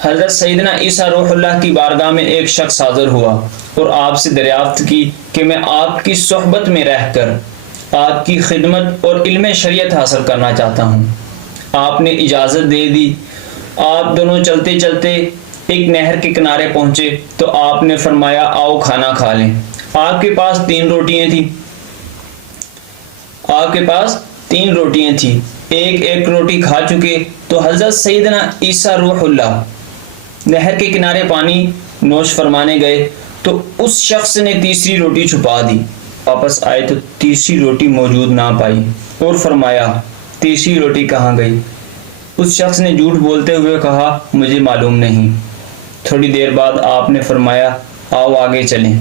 حضرت سیدنا عیسیٰ روح اللہ کی بارگاہ میں ایک شخص حاضر ہوا اور آپ سے دریافت کی کہ میں آپ کی صحبت میں رہ کر آپ کی خدمت اور علم شریعت حاصل کرنا چاہتا ہوں۔ آپ نے اجازت دے دی۔ آپ دونوں چلتے چلتے ایک نہر کے کنارے پہنچے تو آپ نے فرمایا آؤ کھانا کھا لیں۔ آپ کے پاس 3 روٹیاں تھیں۔ ایک روٹی کھا چکے تو حضرت سیدنا عیسیٰ روح اللہ نہر کے کنارے پانی نوش فرمانے گئے تو اس شخص نے تیسری روٹی چھپا دی۔ واپس آئے تو تیسری روٹی موجود نہ پائی اور فرمایا تیسری روٹی کہاں گئی؟ اس شخص نے جھوٹ بولتے ہوئے کہا مجھے معلوم نہیں۔ تھوڑی دیر بعد آپ نے فرمایا آؤ آگے چلیں۔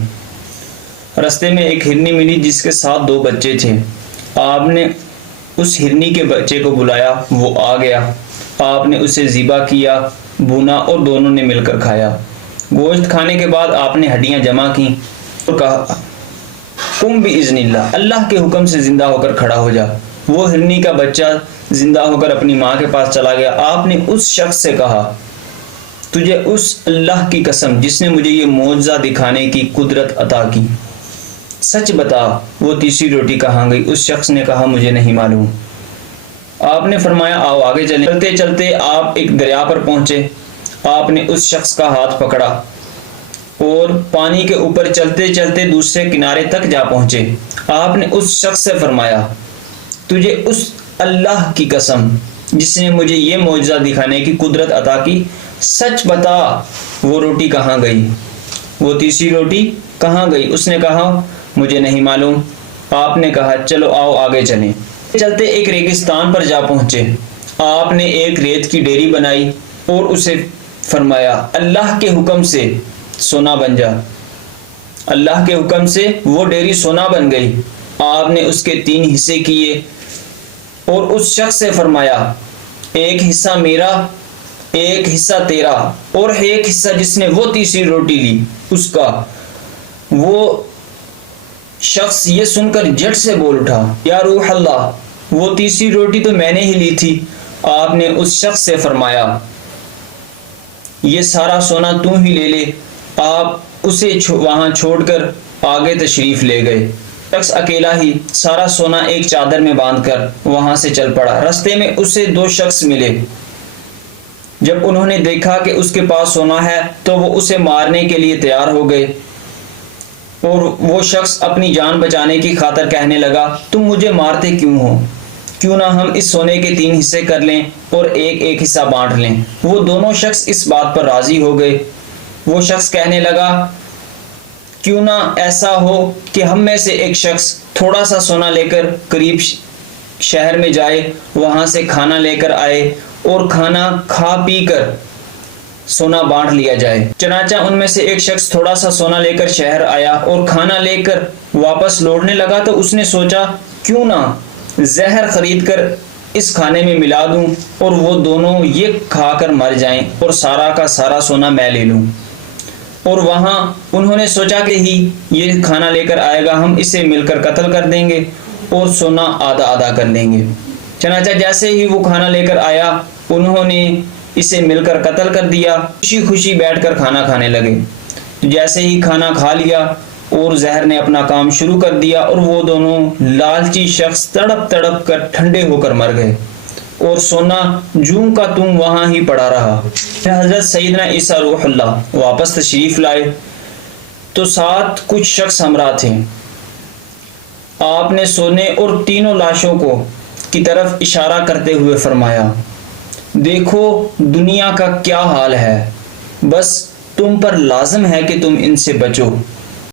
رستے میں ایک ہرنی ملی جس کے ساتھ 2 بچے تھے۔ آپ نے اس ہرنی کے بچے کو بلایا، وہ آ گیا۔ آپ نے اسے ذبح کیا، بھونا اور دونوں نے مل کر کھایا۔ گوشت کھانے کے بعد آپ نے ہڈیاں جمع کیں اور کہا قم بإذن اللہ، اللہ کے حکم سے زندہ ہو کر کھڑا ہو جا۔ وہ ہرنی کا بچہ زندہ ہو کر اپنی ماں کے پاس چلا گیا۔ آپ نے اس شخص سے کہا تجھے اس اللہ کی قسم جس نے مجھے یہ معجزہ دکھانے کی قدرت عطا کی، سچ بتا وہ تیسری روٹی کہاں گئی؟ اس شخص نے کہا مجھے نہیں معلوم۔ آپ نے فرمایا آؤ آگے چلیں۔ چلتے چلتے آپ ایک دریا پر پہنچے۔ آپ نے اس شخص کا ہاتھ پکڑا اور پانی کے اوپر چلتے چلتے دوسرے کنارے تک جا پہنچے۔ آپ نے اس شخص سے فرمایا تجھے اس اللہ کی قسم جس نے مجھے یہ معجزہ دکھانے کی قدرت عطا کی، سچ بتا وہ روٹی کہاں گئی؟ وہ تیسری روٹی کہاں گئی؟ اس نے کہا مجھے نہیں معلوم۔ آپ نے کہا چلو آؤ آگے چلیں۔ چلتے ایک ریگستان پر جا پہنچے۔ آپ نے ایک ریت کی ڈیری بنائی اور اسے فرمایا اللہ کے حکم سے سونا بن جا۔ اللہ کے حکم سے وہ ڈیری سونا بن گئی۔ آپ نے اس کے 3 حصے کیے اور اس شخص سے فرمایا ایک حصہ میرا، ایک حصہ تیرا اور ایک حصہ جس نے وہ تیسری روٹی لی اس کا۔ وہ شخص یہ سن کر جھٹ سے بول اٹھا یا روح اللہ، وہ تیسری روٹی تو میں نے ہی لی تھی۔ آپ نے اس شخص سے فرمایا یہ سارا سونا تو ہی لے لے۔ آپ اسے وہاں چھوڑ کر آگے تشریف لے گئے۔ شخص اکیلا ہی سارا سونا ایک چادر میں باندھ کر وہاں سے چل پڑا۔ رستے میں اسے 2 شخص ملے۔ جب انہوں نے دیکھا کہ اس کے پاس سونا ہے تو وہ اسے مارنے کے لیے تیار ہو گئے اور وہ شخص اپنی جان بچانے کی خاطر کہنے لگا تم مجھے مارتے کیوں ہو؟ کیوں نہ ہم اس سونے کے 3 حصے کر لیں اور ایک حصہ بانٹ لیں۔ وہ دونوں شخص اس بات پر راضی ہو گئے۔ وہ شخص کہنے لگا کیوں نہ ایسا ہو کہ ہم میں سے ایک شخص تھوڑا سا سونا لے کر قریب شہر میں جائے، وہاں سے کھانا لے کر آئے اور کھانا کھا پی کر سونا بانٹ لیا جائے۔ چنانچہ ان میں سے ایک شخص تھوڑا سا سونا لے کر شہر آیا اور کھانا لے کر واپس لوٹنے لگا تو اس نے سوچا کیوں نہ زہر خرید کر اس کھانے میں ملا دوں اور وہ دونوں یہ کھا کر مر جائیں اور سارا کا سارا سونا میں لے لوں۔ اور وہاں انہوں نے سوچا کہ ہی یہ کھانا لے کر آئے گا، ہم اسے مل کر قتل کر دیں گے اور سونا آدھا آدھا کر لیں گے۔ چنانچہ جیسے ہی وہ کھانا لے کر آیا انہوں نے اسے مل کر قتل کر دیا، خوشی خوشی بیٹھ کر کھانا کھانے لگے۔ جیسے ہی کھانا کھا لیا اور زہر نے اپنا کام شروع کر دیا اور وہ دونوں لالچی شخص تڑپ تڑپ کر ٹھنڈے ہو کر مر گئے اور سونا جوں کا توں وہاں ہی پڑا رہا۔ حضرت سیدنا عیسیٰ روح اللہ واپس تشریف لائے تو ساتھ کچھ شخص ہمراہ تھے۔ آپ نے سونے اور تینوں لاشوں کی طرف اشارہ کرتے ہوئے فرمایا دیکھو دنیا کا کیا حال ہے، بس تم پر لازم ہے کہ تم ان سے بچو۔